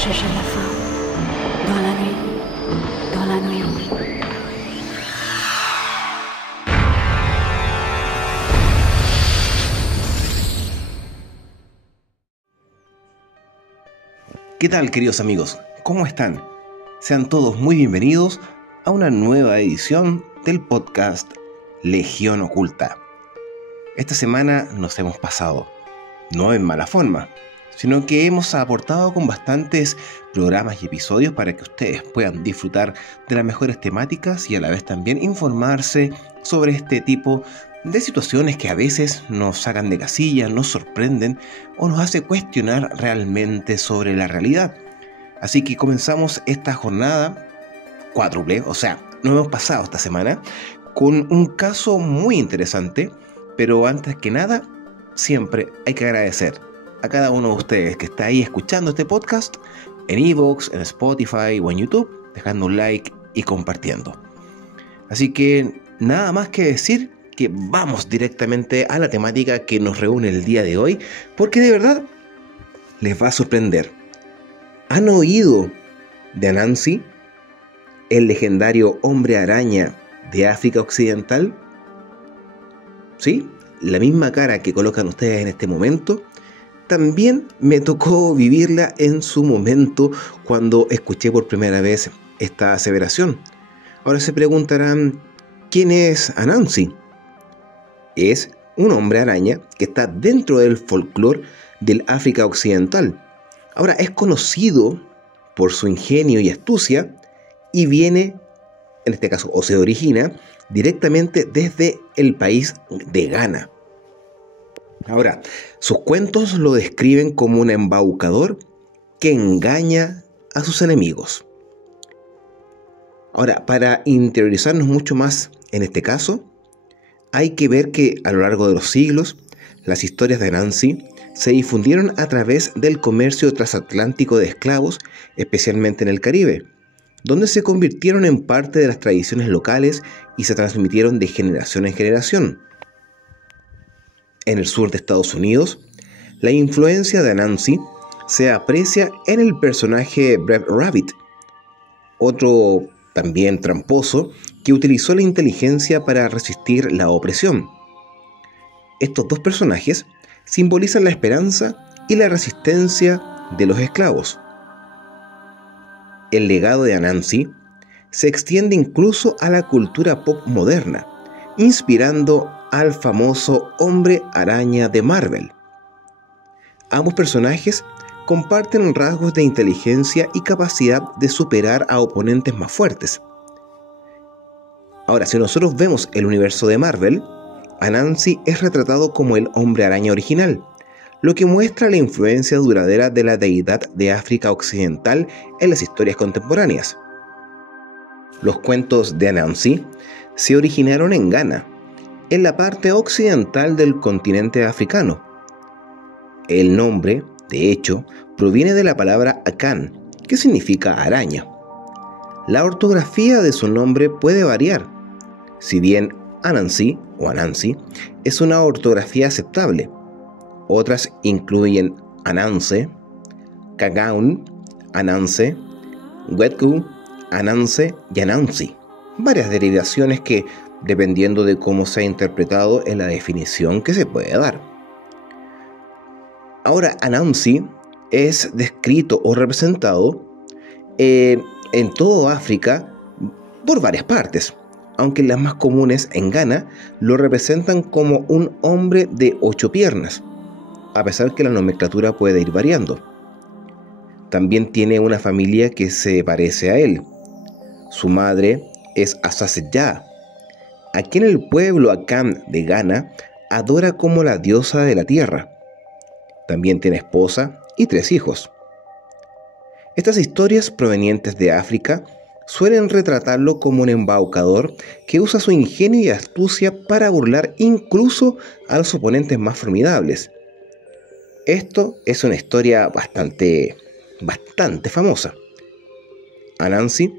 chercher la fin dans la nuit rouge. ¿Qué tal, queridos amigos? ¿Cómo están? Sean todos muy bienvenidos a una nueva edición del podcast Legión Oculta. Esta semana nos hemos pasado, no en mala forma, sino que hemos aportado con bastantes programas y episodios para que ustedes puedan disfrutar de las mejores temáticas y a la vez también informarse sobre este tipo de situaciones que a veces nos sacan de casilla, nos sorprenden o nos hace cuestionar realmente sobre la realidad. Así que comenzamos esta jornada cuádruple, o sea, nos hemos pasado esta semana con un caso muy interesante, pero antes que nada, siempre hay que agradecer a cada uno de ustedes que está ahí escuchando este podcast en iVoox, en Spotify o en YouTube, dejando un like y compartiendo. Así que nada más que decir que vamos directamente a la temática que nos reúne el día de hoy, porque de verdad les va a sorprender. ¿Han oído de Anansi, el legendario hombre araña de África Occidental? ¿Sí? La misma cara que colocan ustedes en este momento. También me tocó vivirla en su momento cuando escuché por primera vez esta aseveración. Ahora se preguntarán, ¿quién es Anansi? Es un hombre araña que está dentro del folclore del África Occidental. Ahora es conocido por su ingenio y astucia y viene, en este caso, o se origina directamente desde el país de Ghana. Ahora, sus cuentos lo describen como un embaucador que engaña a sus enemigos. Ahora, para interiorizarnos mucho más en este caso, hay que ver que a lo largo de los siglos, las historias de Anansi se difundieron a través del comercio transatlántico de esclavos, especialmente en el Caribe, donde se convirtieron en parte de las tradiciones locales y se transmitieron de generación en generación. En el sur de Estados Unidos, la influencia de Anansi se aprecia en el personaje Brer Rabbit, otro también tramposo que utilizó la inteligencia para resistir la opresión. Estos dos personajes simbolizan la esperanza y la resistencia de los esclavos. El legado de Anansi se extiende incluso a la cultura pop moderna, inspirando al famoso hombre araña de Marvel. Ambos personajes comparten rasgos de inteligencia y capacidad de superar a oponentes más fuertes. Ahora, si nosotros vemos el universo de Marvel, Anansi es retratado como el hombre araña original, lo que muestra la influencia duradera de la deidad de África Occidental en las historias contemporáneas. Los cuentos de Anansi se originaron en Ghana, en la parte occidental del continente africano. El nombre, de hecho, proviene de la palabra Akan, que significa araña. La ortografía de su nombre puede variar. Si bien Anansi o Anansi es una ortografía aceptable, otras incluyen Ananse, Kagaun, Ananse, Wetku, Ananse y Anansi. Varias derivaciones que, dependiendo de cómo sea interpretado, es la definición que se puede dar. Ahora, Anansi es descrito o representado en todo África por varias partes, aunque las más comunes en Ghana lo representan como un hombre de 8 piernas, a pesar que la nomenclatura puede ir variando. También tiene una familia que se parece a él. Su madre es Asasya, a quien el pueblo Akan de Ghana adora como la diosa de la tierra. También tiene esposa y 3 hijos. Estas historias provenientes de África suelen retratarlo como un embaucador que usa su ingenio y astucia para burlar incluso a los oponentes más formidables. Esto es una historia bastante famosa. Anansi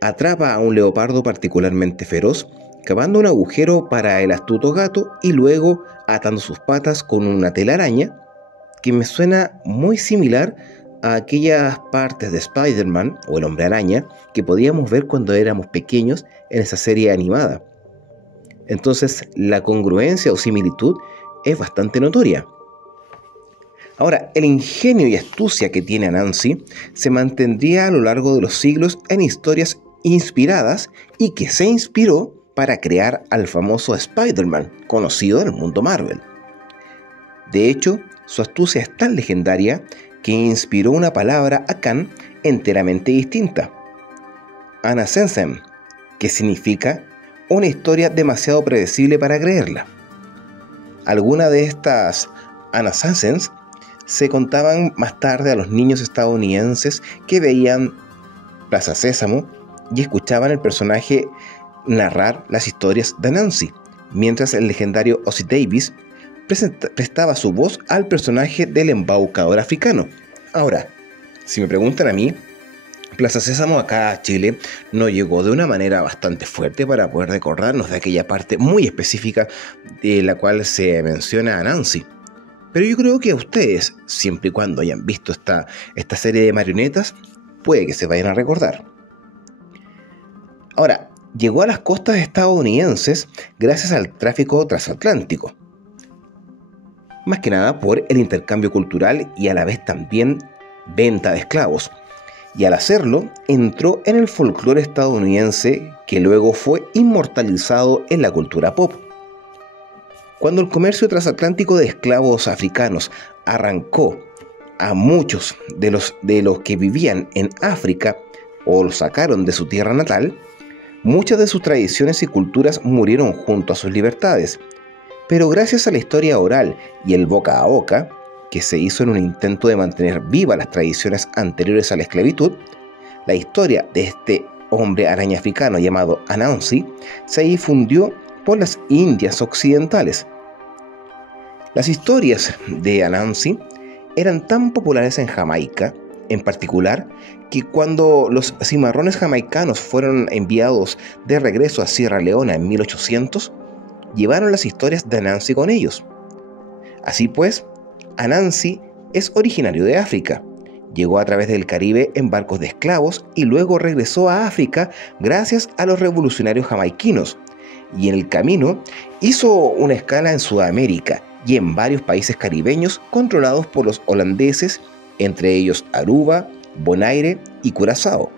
atrapa a un leopardo particularmente feroz, cavando un agujero para el astuto gato y luego atando sus patas con una telaraña que me suena muy similar a aquellas partes de Spider-Man o el Hombre Araña que podíamos ver cuando éramos pequeños en esa serie animada. Entonces la congruencia o similitud es bastante notoria. Ahora, el ingenio y astucia que tiene Anansi se mantendría a lo largo de los siglos en historias inspiradas y que se inspiró para crear al famoso Spider-Man, conocido en el mundo Marvel. De hecho, su astucia es tan legendaria que inspiró una palabra Akan enteramente distinta, Anasensem, que significa una historia demasiado predecible para creerla. Algunas de estas Anasansens se contaban más tarde a los niños estadounidenses que veían Plaza Sésamo y escuchaban el personaje narrar las historias de Anansi, mientras el legendario Ossie Davis prestaba su voz al personaje del embaucador africano. Ahora, si me preguntan a mí, Plaza Sésamo acá a Chile no llegó de una manera bastante fuerte para poder recordarnos de aquella parte muy específica de la cual se menciona a Anansi. Pero yo creo que a ustedes, siempre y cuando hayan visto esta serie de marionetas, puede que se vayan a recordar. Ahora, llegó a las costas estadounidenses gracias al tráfico transatlántico. Más que nada por el intercambio cultural y a la vez también venta de esclavos. Y al hacerlo, entró en el folclore estadounidense que luego fue inmortalizado en la cultura pop. Cuando el comercio transatlántico de esclavos africanos arrancó a muchos de los que vivían en África o los sacaron de su tierra natal, muchas de sus tradiciones y culturas murieron junto a sus libertades. Pero gracias a la historia oral y el boca a boca, que se hizo en un intento de mantener vivas las tradiciones anteriores a la esclavitud, la historia de este hombre araña africano llamado Anansi se difundió por las Indias occidentales. Las historias de Anansi eran tan populares en Jamaica, en particular, que cuando los cimarrones jamaicanos fueron enviados de regreso a Sierra Leona en 1800, llevaron las historias de Anansi con ellos. Así pues, Anansi es originario de África. Llegó a través del Caribe en barcos de esclavos y luego regresó a África gracias a los revolucionarios jamaiquinos. Y en el camino hizo una escala en Sudamérica y en varios países caribeños controlados por los holandeses, entre ellos Aruba, Bonaire y Curazao.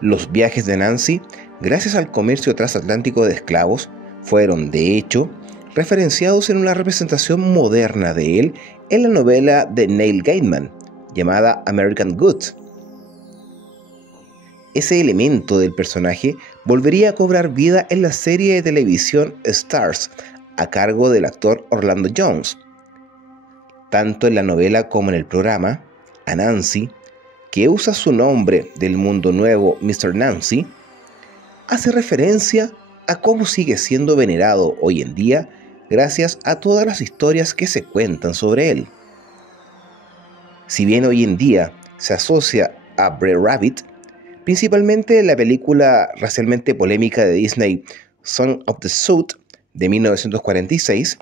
Los viajes de Anansi, gracias al comercio transatlántico de esclavos, fueron, de hecho, referenciados en una representación moderna de él en la novela de Neil Gaiman, llamada American Gods. Ese elemento del personaje volvería a cobrar vida en la serie de televisión Stars, a cargo del actor Orlando Jones. Tanto en la novela como en el programa, Anansi, que usa su nombre del mundo nuevo Mr. Nancy, hace referencia a cómo sigue siendo venerado hoy en día gracias a todas las historias que se cuentan sobre él. Si bien hoy en día se asocia a Brer Rabbit, principalmente en la película racialmente polémica de Disney Song of the South de 1946,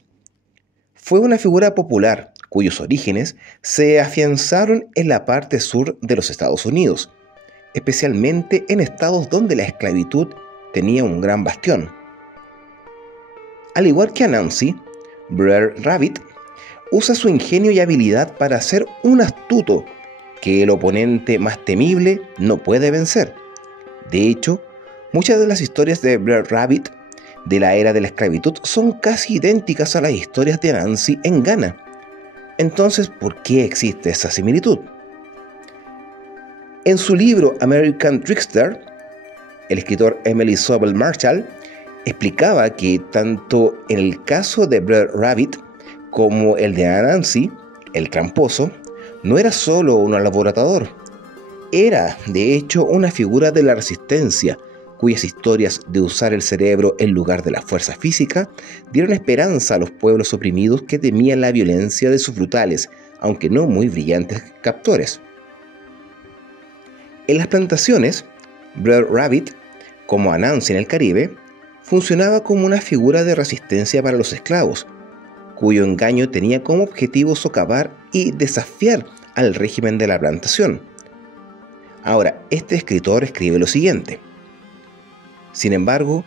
fue una figura popular cuyos orígenes se afianzaron en la parte sur de los Estados Unidos, especialmente en estados donde la esclavitud tenía un gran bastión. Al igual que Anansi, Brer Rabbit usa su ingenio y habilidad para ser un astuto que el oponente más temible no puede vencer. De hecho, muchas de las historias de Brer Rabbit de la era de la esclavitud son casi idénticas a las historias de Anansi en Ghana. Entonces, ¿por qué existe esa similitud? En su libro American Trickster, el escritor Emily Sobel Marshall explicaba que tanto en el caso de Brer Rabbit como el de Anansi, el tramposo, no era solo un alborotador, era de hecho una figura de la resistencia, cuyas historias de usar el cerebro en lugar de la fuerza física dieron esperanza a los pueblos oprimidos que temían la violencia de sus brutales, aunque no muy brillantes captores. En las plantaciones, Brer Rabbit, como Anansi en el Caribe, funcionaba como una figura de resistencia para los esclavos, cuyo engaño tenía como objetivo socavar y desafiar al régimen de la plantación. Ahora, este escritor escribe lo siguiente: sin embargo,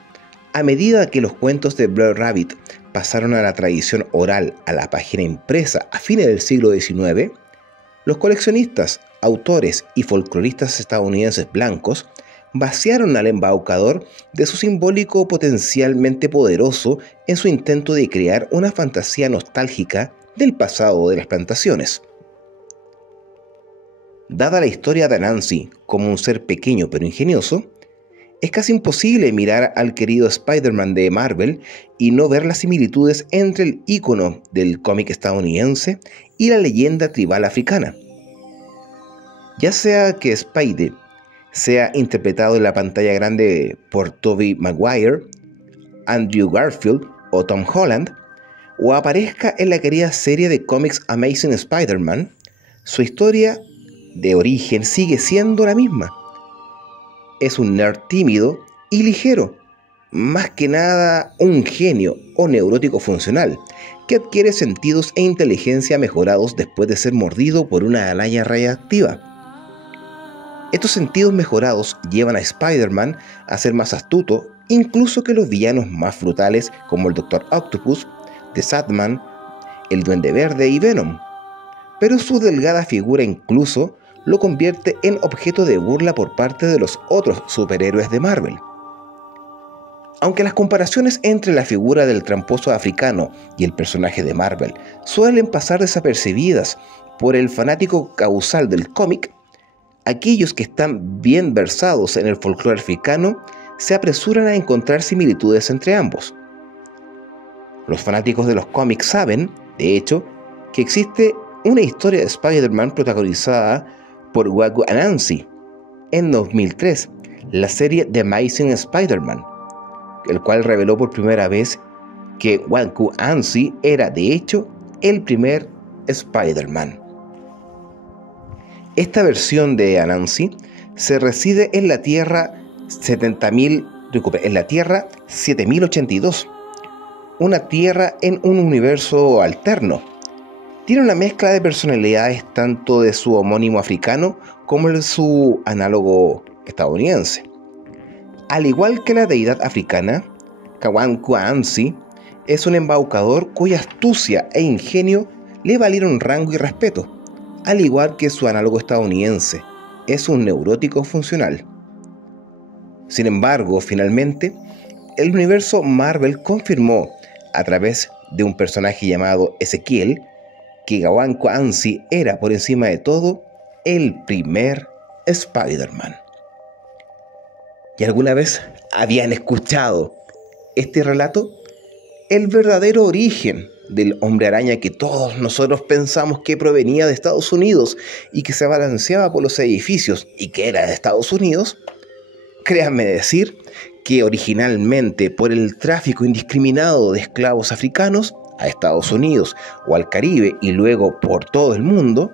a medida que los cuentos de Brer Rabbit pasaron a la tradición oral a la página impresa a fines del siglo XIX, los coleccionistas, autores y folcloristas estadounidenses blancos vaciaron al embaucador de su simbólico potencialmente poderoso en su intento de crear una fantasía nostálgica del pasado de las plantaciones. Dada la historia de Anansi como un ser pequeño pero ingenioso, es casi imposible mirar al querido Spider-Man de Marvel y no ver las similitudes entre el ícono del cómic estadounidense y la leyenda tribal africana. Ya sea que Spidey sea interpretado en la pantalla grande por Tobey Maguire, Andrew Garfield o Tom Holland, o aparezca en la querida serie de cómics Amazing Spider-Man, su historia de origen sigue siendo la misma. Es un nerd tímido y ligero, más que nada un genio o neurótico funcional, que adquiere sentidos e inteligencia mejorados después de ser mordido por una araña radiactiva. Estos sentidos mejorados llevan a Spider-Man a ser más astuto incluso que los villanos más brutales como el Dr. Octopus, The Sandman, el Duende Verde y Venom. Pero su delgada figura incluso lo convierte en objeto de burla por parte de los otros superhéroes de Marvel. Aunque las comparaciones entre la figura del tramposo africano y el personaje de Marvel suelen pasar desapercibidas por el fanático causal del cómic, aquellos que están bien versados en el folclore africano se apresuran a encontrar similitudes entre ambos. Los fanáticos de los cómics saben, de hecho, que existe una historia de Spider-Man protagonizada por Nwankwo Anansi en 2003, la serie The Amazing Spider-Man, el cual reveló por primera vez que Nwankwo Anansi era de hecho el primer Spider-Man. Esta versión de Anansi se reside en la Tierra 7082, una Tierra en un universo alterno. Tiene una mezcla de personalidades tanto de su homónimo africano como de su análogo estadounidense. Al igual que la deidad africana, Nwankwo Anansi es un embaucador cuya astucia e ingenio le valieron rango y respeto, al igual que su análogo estadounidense, es un neurótico funcional. Sin embargo, finalmente, el universo Marvel confirmó, a través de un personaje llamado Ezequiel, que Nwankwo Anansi era, por encima de todo, el primer Spider-Man. ¿Y alguna vez habían escuchado este relato? El verdadero origen del hombre araña que todos nosotros pensamos que provenía de Estados Unidos y que se balanceaba por los edificios y que era de Estados Unidos, créanme decir que originalmente por el tráfico indiscriminado de esclavos africanos a Estados Unidos o al Caribe y luego por todo el mundo,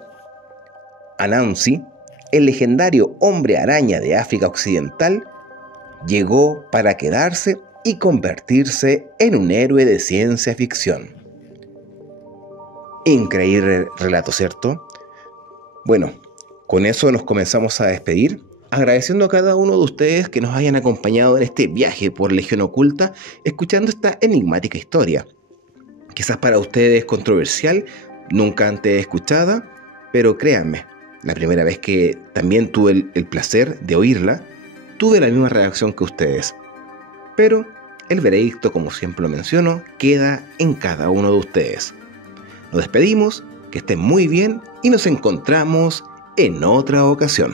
Anansi, el legendario hombre araña de África Occidental, llegó para quedarse y convertirse en un héroe de ciencia ficción. Increíble relato, ¿cierto? Bueno, con eso nos comenzamos a despedir, agradeciendo a cada uno de ustedes que nos hayan acompañado en este viaje por Legión Oculta, escuchando esta enigmática historia. Quizás para ustedes controversial, nunca antes escuchada, pero créanme, la primera vez que también tuve el placer de oírla, tuve la misma reacción que ustedes. Pero el veredicto, como siempre lo menciono, queda en cada uno de ustedes. Nos despedimos, que estén muy bien y nos encontramos en otra ocasión.